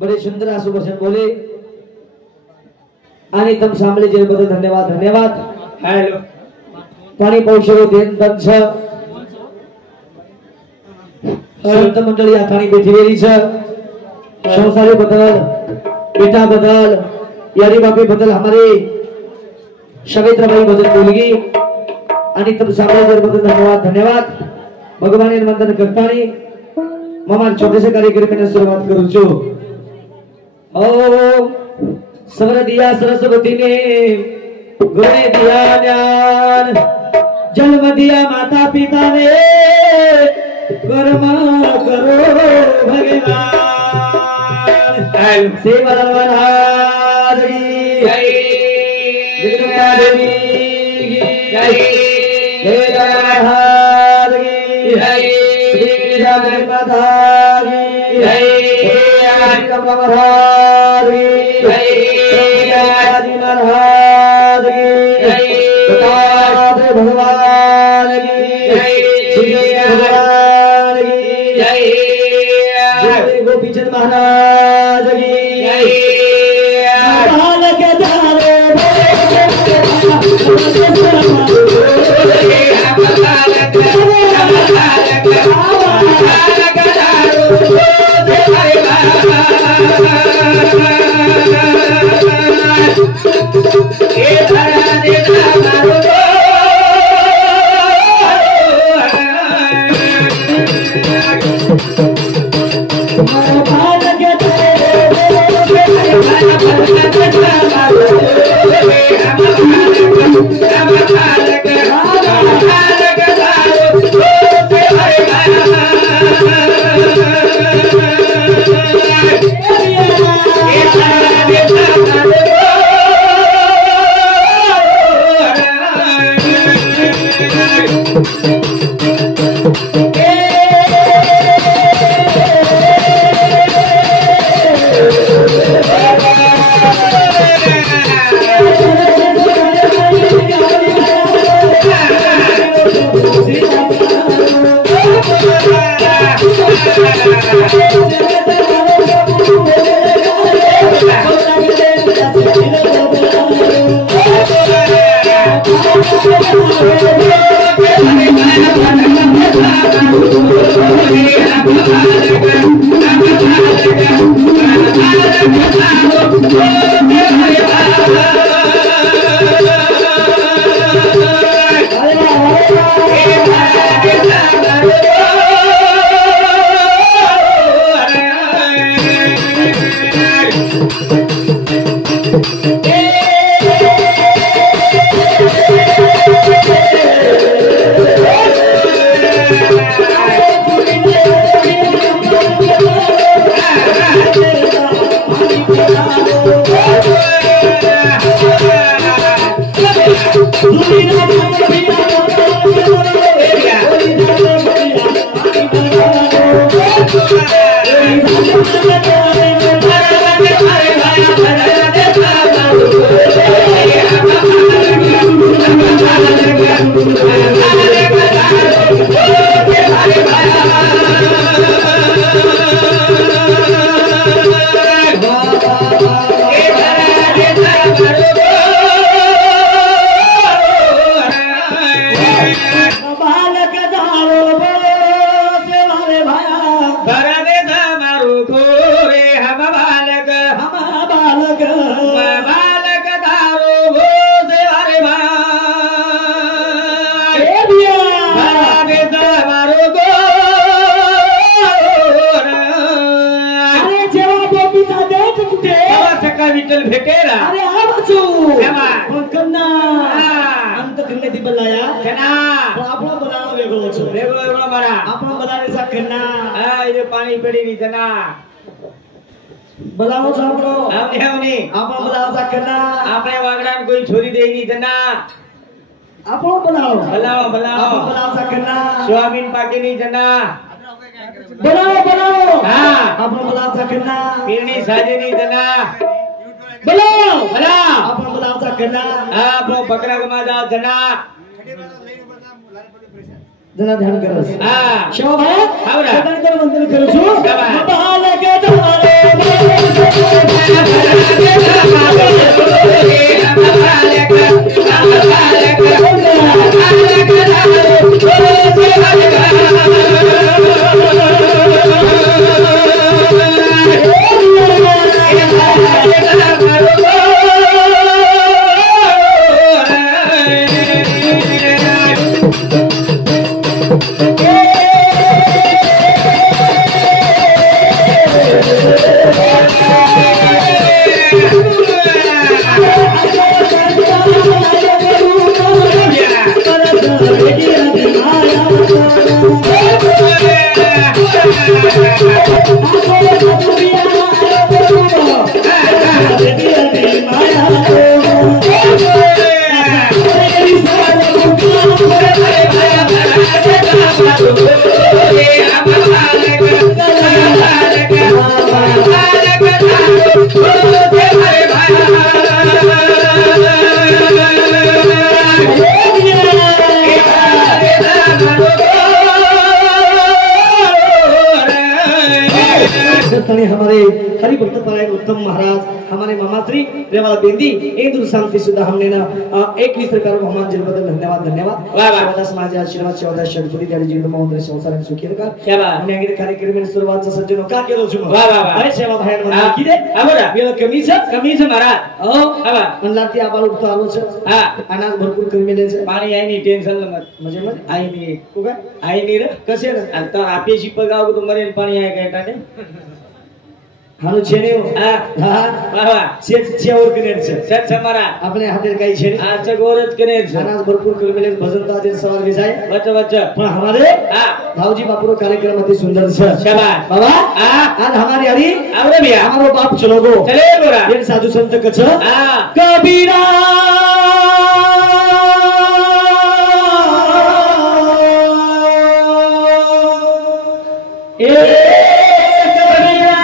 बड़े सुंदर आसू भजन बोले आणि तम सांभळे जे बदल धन्यवाद धन्यवाद। हेलो पाणी पौशो देन दंश संत मंडळी आथाणी बैठी वेरी छ संसारी बदल बेटा बदल यारी बापे बदल हमारे शवेत्रबाई भजन बोलगी आणि तम सांभळे जे बदल धन्यवाद धन्यवाद। भगवान ने वंदन करतानी मामा छोटे से कार्यक्रम में शुरुआत करूं छु। ओ सवर दिया सरस्वती ने गुरु ने दिया ज्ञान जन्म दिया माता पिता ने कर्म करो भगवान सेवा महाराज की जय जगदम्बा देवी की जय जय महाराज की जय श्री कृष्ण माता की जय जगदम्बा महाराज की जय जय महाराज की जय भगवान की जय श्री भगवान की जय जय गोपीचंद महाराज की जय बालक दारे विठ्ठल भेटेरा अरे आ बच्चू पण कन्ना अंत कन्ने दी बलाया कन्ना आपणो बनाव वेगळो छो वेगळो वेगळो बरा आपणो बनावेचा कन्ना इथे पाणी पडी नी जना बलावो छो आपणो आवनी आवनी आपणो बनावचा कन्ना आपणे वागडान कोई छोरी देई नी जना आपणो बनाव बलाव बलाव आपणो बनावचा कन्ना स्वामीन पाके नी जना बनाव बनाव हां आपणो बनावचा कन्ना पीरणी साजे नी जना बनाव बनाव आपणो बनावचा कन्ना आपणो बकरा गमाजा जना जना ध्यान करस हां शिव भाई हावरा वंदन करू छु बाबा बालक तने हमारे हरि भक्त परायण उत्तम महाराज हमारे मामाश्री रेवाला बेंदी इंद्र शांति सुधा हमने ना 21 रुपये भगवान जी बदल धन्यवाद धन्यवाद वाह वाह चौदह समाज आशीर्वाद चौदह षडपुरी त्याला जीवन महोदय संसार सुखी का क्या बात हमने आगे कार्यक्रम सुरुवात सज्जनो का केलो छु वाह वाह वाह अरे सेवा भाई मन की दे आबोरा वेळ कमी कमी છે महाराज ओ आबा मनलाती आबाळ उठतो आलो छ हा अनाज भरपूर कमी मिळेल छ पाणी आहे नी टेन्शन मत म्हणजे मग आहे नी को काय आहे नी रे कसे रे आता आपे शिपगाव तो मरेल पाणी आहे काय टाने हानो छेने हा हा वाह वाह चेवर कनेर छ सर समारा आपले हातेल काही छेने आज गोरज कने છે अनाज भरपूर कमी मिळेल भजन दादे सवाल विजाय बच्चा बच्चा पण हमारे हा भाऊजी बापूरो कार्यक्रम अति सुंदर छ शाबाश बाबा हा आज हमारी हरी आवरे भैया हमारो बाप चलो गो चले गोरा एक साधु संत कछ हा कबीरा ए कबीरा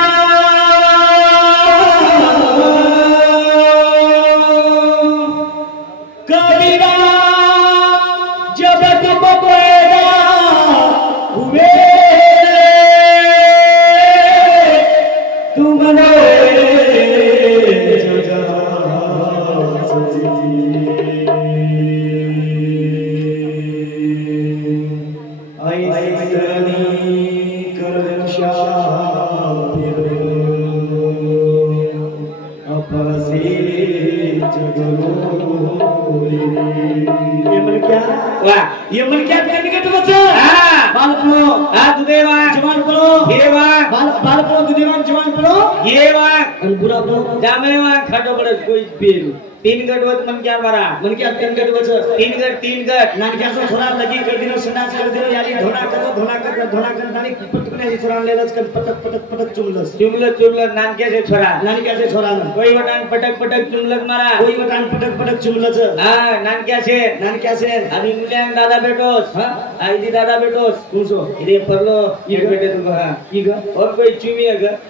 कबीरा जब तुम पैदा हुए तुमने वाह ये मन क्या करने का तुम बच्चा हा बालपनो हा दुदेवा जवान पढ़ो हिरेवा बालपनो दुदेवान जवान पढ़ो हिरेवा और बुरा पढ़ो जामेवा खाटो पड़े कोई पीर तीन गटवत मन क्या मारा मन क्या तीन गट बच्चा तीन गट नान क्या सो छोरा लगी कर दिनो संडास कर दिनो याली धोना कर नानी पटकने से छोरा लेलस कर पटक चुमलस चुमलत नान कैसे छोरा नानी कैसे छोरा ना कोई वटान पटक चुमलत मारा कोई वटान पटक चुमलस हाँ नान कैसे अभी मुझे दादा बेटोस हाँ आई दादा बेटोस कौन सो इधे परलो ये बेटे तुमको हाँ ईगा और कोई चुमी अगर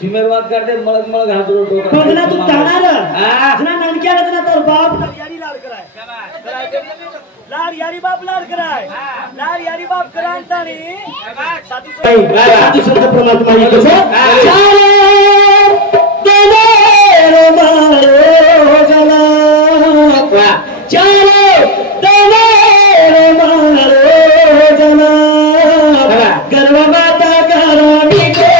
जिम्मेवार कर दे मलग हाथ रो टोकरा पगना तू ताना रे हां जना नन क्या जना तोर बाप यारी लाड़ कराए लाड़ यारी बाप लाड़ कराए लाड़ यारी बाप करांता नी साधु संत परमात्मा ये कसे चाले देवे मारो जना चाले देवे मारो जना गर्व माता करामी को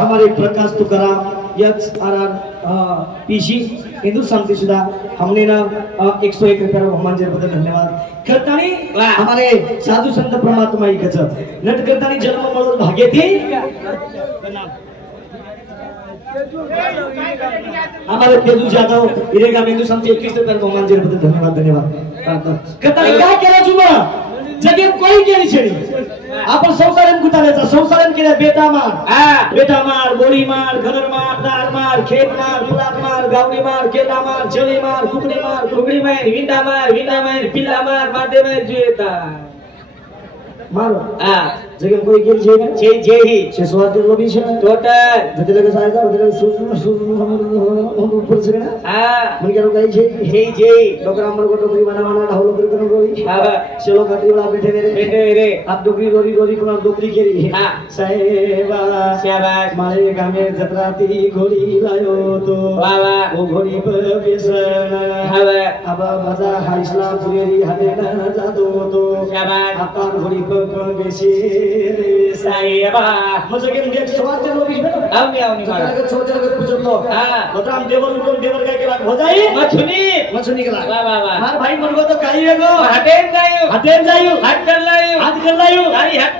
हमारे प्रकाश तुकाराम HRR पीसी हिंदुस्तान सुद्धा हमने ना 101 रुपया बहुमान बद्दल धन्यवाद करतानी हमारे साधू संत परमात्मा इकच नट करतानी जन्म मरण भाग्यती हमारे तेजू जाधव हिरेगाव हिंदुस्तान 21 रुपया बहुमान बद्दल धन्यवाद करतानी काय केलं जुमा जगे कोई केली छेडी आपण संसारण गुताल्याचा संसारण केला बेटा मार बोली मार घर मार दार मार खेत मार फुलात मार गावडी मार केला मार चली मार कुकडी मार विंडा मार पिल्ला मार माते मार जुएता मारो जगे कोई केली छेडी जे ही शेषवाद लोबी छे टोटल जतेले सायजा जतेले ऊपर छे ना मन केलो काही छे हे जे डोकरा अमर को डोकरी वाना ढावलो कर करो रोई चलो काटीला बैठे रे आप डोकरी रोरी पुना डोकरी केली साहेबा शाबाश माळे गामे जत्राती घोडी लायो तो वावा ओ घोडी पर बेसन अब मजा हाइसला पुरेरी हाते ना जातो तो शाबाश आता घोडी पर बेसी साहेबा म्हणजे गेम देख सवाते लोबी आवनी मारा लगे सोचल के पुछलो बतराम देवर काय केला हो जाई मछुनी केला वाह मार भाई मनगो तो काही वेगो हाटेन जायो हात कर लायो तारी हात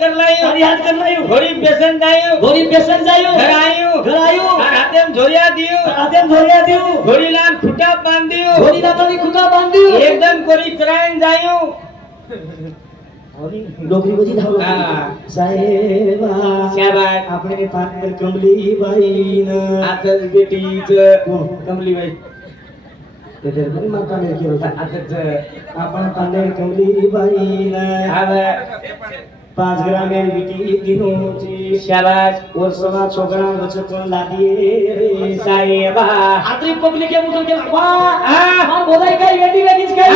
कर लायो घोड़ी बेसन जायो घर आयो हातेम झोरिया दियो घोड़ी लान खुटा बांध दियो एकदम कोरी चरायन जायो डोकरी बजी धावलो साहेबा शाबाश आपने पाकर कमली बाई न आकल बेटीच कमली बाई तेरे मन माता ने केलो आकच आपण पांडे कमली बाई न 5 ग्रामेर बेटी दिनोची शाबाश और सवा छोकरा वचन लादिए रे साहेबा आत्री पब्लिक के मुदल के वाह मार बोलाई काय वेडीच काय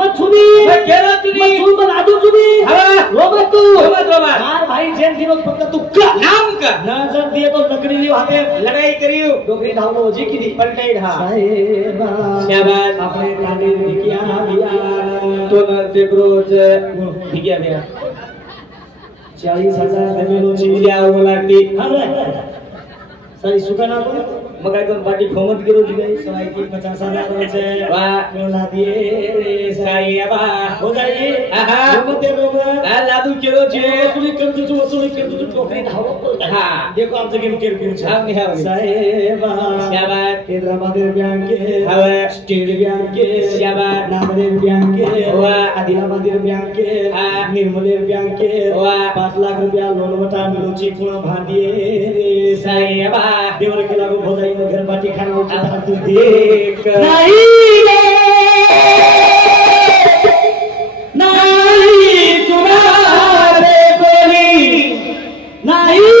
मत सुनी मत केलो तुनी मत सुन आदू सुनी रोबत मार भाई जेन दिनो फक्त तू का नाम का नजर दिए तो लकड़ी लियो हाथे लड़ाई करियो डोकरी धावलो जी की पलटाई ढा साहेबा शाबाश आपने कांडे दिकिया बिया तो न देखरोज दिकिया बिया 40,000 पेमेंटची उद्या लागली सारी सुकाना मग काय कोण पार्टी खोमत गेलो दिगाई सवाई 50,000 रुपये वाह मिळला दिए साहेबा हो जाई रोमत लादू केलो छे वसूली कर दू टोकरी धावो देखो आमचं गेम केर करू छे साहेबा शाबाश हैदराबाद बैंक हवे स्टेट बैंक शाबाश नामदेव बैंक वाह आदिलाबाद बैंक निर्मल बैंक वाह 5 लाख रुपया लोन वटा मिलोची पूर्ण भांडिये साहेबा देवर केला गो भोजाई घर बाटी खाना उठा तू देख नहीं तुम्हारे बोली नहीं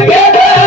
together.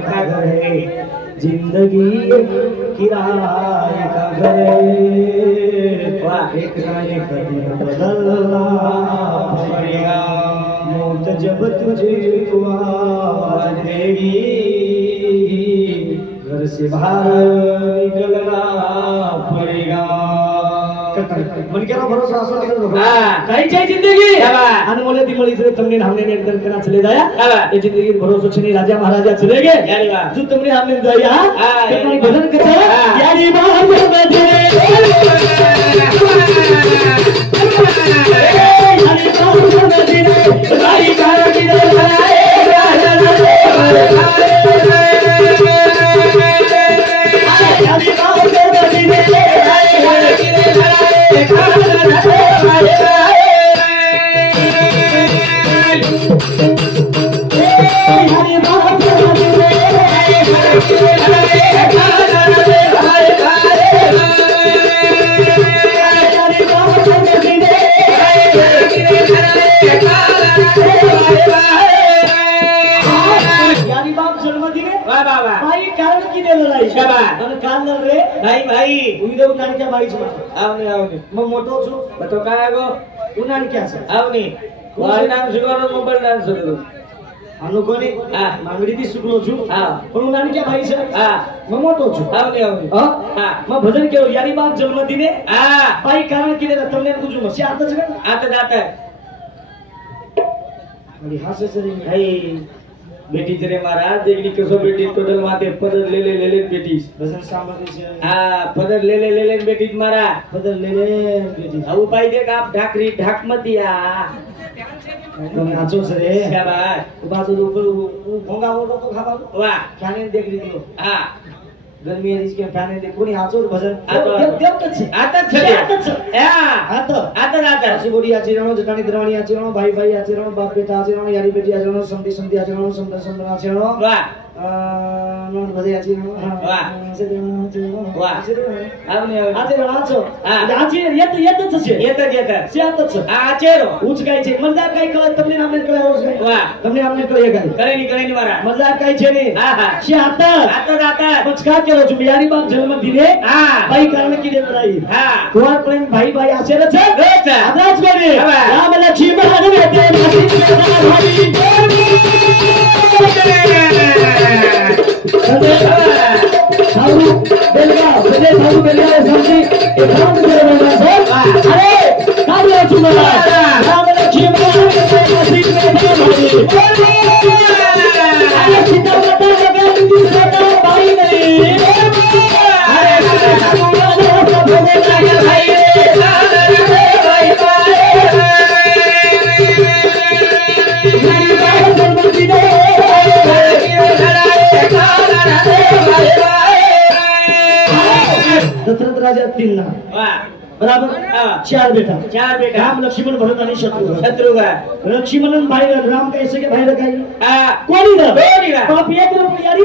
का घर है, जिंदगी किराए का घर है। वाह, एक ना एक दिन बदलना पड़ेगा, मौत जब तुझे आवाज देगी, घर से बाहर निकलना पड़ेगा। मन केला भरोसा असो निकल काही चाहिए जिंदगी अनमोल दिमळी से तुमने हमने निर्धन करना चले जाया ये जिंदगी भरोसा छनी राजा महाराजा चले गए जो तुमने हमने जाया कितनी भजन करता यारी बाहर में बैठे यारी बाहर में बैठे राई बाहर की भाई भाई उइदे उनानी क्या भाई छमा आवने आवने म मोटो छु बतो काय गो उनानी क्या छ आवने वाल नाम सुगरो मोबाइल डान्स सुगरो अनु कोनी मांगडी ती सुगलो छु पण उनानी क्या भाई छ म मोटो छु आवने आवने म भजन केलो यारी बाप जन्म दिने भाई कारण किने तमने बुझू म से आता छ आता जाता बड़ी हासे से भाई बेटी जरे महाराज देखनी कसो बेटी टोटल माते पदर ले बेटी भजन सामग्री से पदर ले बेटी मारा पदर ले बेटी अब उपाय देख आप ढाकरी ढाक मत दिया तो नाचो सरे क्या बात बाजू ऊपर भोंगा हो तो खाबा वाह खाने देख लीजिए गर्मी है इसके फैन देखो नहीं आचो भजन देव कछ आता सिबोडी आची रहनो जटानी द्रवाणी आची रहनो भाई भाई आची रहनो बाप बेटा आची रहनो यारी बेटी आची रहनो संती संती आची रहनो संत संत आची रहनो वाह नोन भजे आची रहनो वाह वाह आपने आची रहनो आचो आची येत छे येत छ आचेरो उच काय छे मजाक काय कळ તમને નામને કળે રોજ વાહ તમને નામને કળે ગાય કરે ની મારા મજાક काय छे ने शे आता पचका केलो छु यारी बाप जन्म दिले भाई कारण की दे लढाई कुवार प्रेम भाई भाई असेल छ आदाच बने राम लक्ष्मण हनुमते मासी सारू बेलगा समझी काम करे बना अरे काढलो छु मला राम लक्ष्मण हनुमते मासी अरे सीता माता जगत की सदा भाई नहीं दशरथ राजा तीन ना बराबर चार बेटा राम लक्ष्मण भरत आणि शत्रुघ्न लक्ष्मण भाई राम कैसे के भाई रखाई कोणी ना बाप एक रूप यारी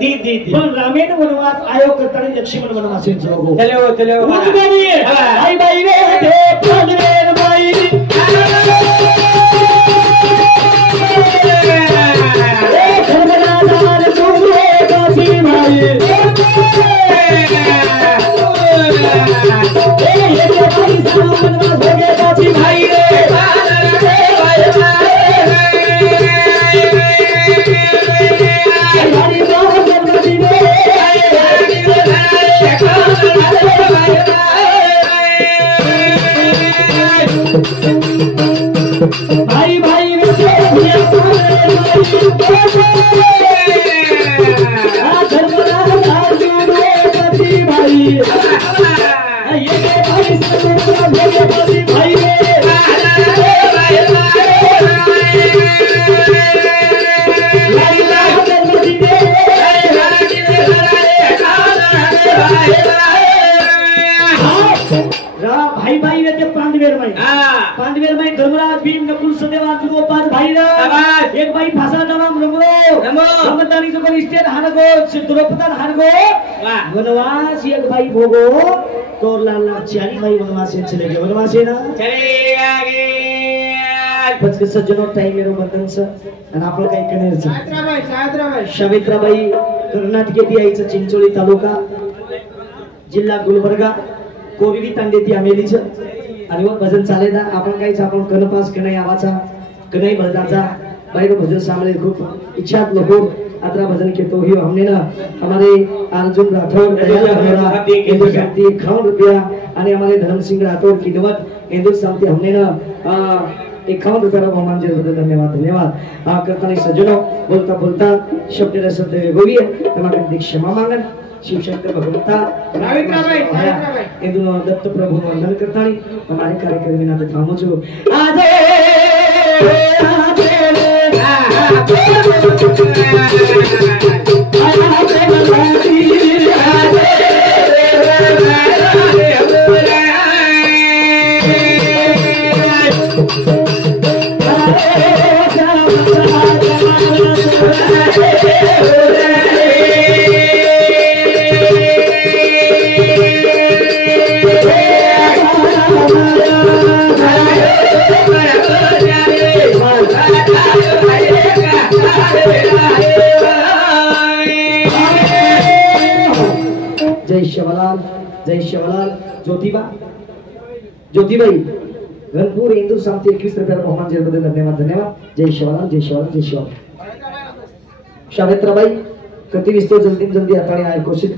दी पण रामेन वनवास आयोग करताना लक्ष्मण वनवासींचं बघू चलो भाई भाई रे ते पांडवेर भाई ए धर्मराजा तुझे काशी भाई भाई भाई भाई भाई वे ते पांडवेर में धर्मराज भीम नकुल सहदेव अर्जुन पांच भाई रे एक भाई भाषा नाम रमरो समतानी जो पर स्टेट हारगो द्रौपदी हारगो वनवास एक भाई भोगो तो लाल चारी भाई वनवास चले गए वनवास है ना चले गए पचके सज्जनो टाइम मेरो बंधन स आणि आपण काही कनेरचं सावित्राबाई कर्नाटकेती यायचं चिंचोली तालुका जिल्हा गुलबर्गा कोविली तांडेती आमेलीच आणि व भजन चालेदा आपण काहीच आपण कनपास कनाई आवाचा कनाई भजनाचा बाईरो भजन सामने खूब इच्छा लोगों अतरा भजन के तो ही हमने ना हमारे अर्जुन राठौर हिंदू शांति 51 रुपया आणि हमारे धर्म सिंह राठौर किदवत हिंदू शांति हमने ना 51 रुपया बहुमान जी बदल धन्यवाद करताना सज्जनों बोलता बोलता शब्द शब्द गोवी तुम्हाला क्षमा मागन शिवशंकर भगवंता हिंदू दत्त प्रभु वंदन करतानी हमारे कार्यक्रम में थामो छो जय शिवलाल ज्योतिबाई घनपुर हिंदू शांति 21 रुपया बहुमान जी बदल धन्यवाद जय शिवलाल जय शिवलाल जय शिवलाल सावित्राबाई कति विस्तो जल्दी जल्दी आता है कोशिश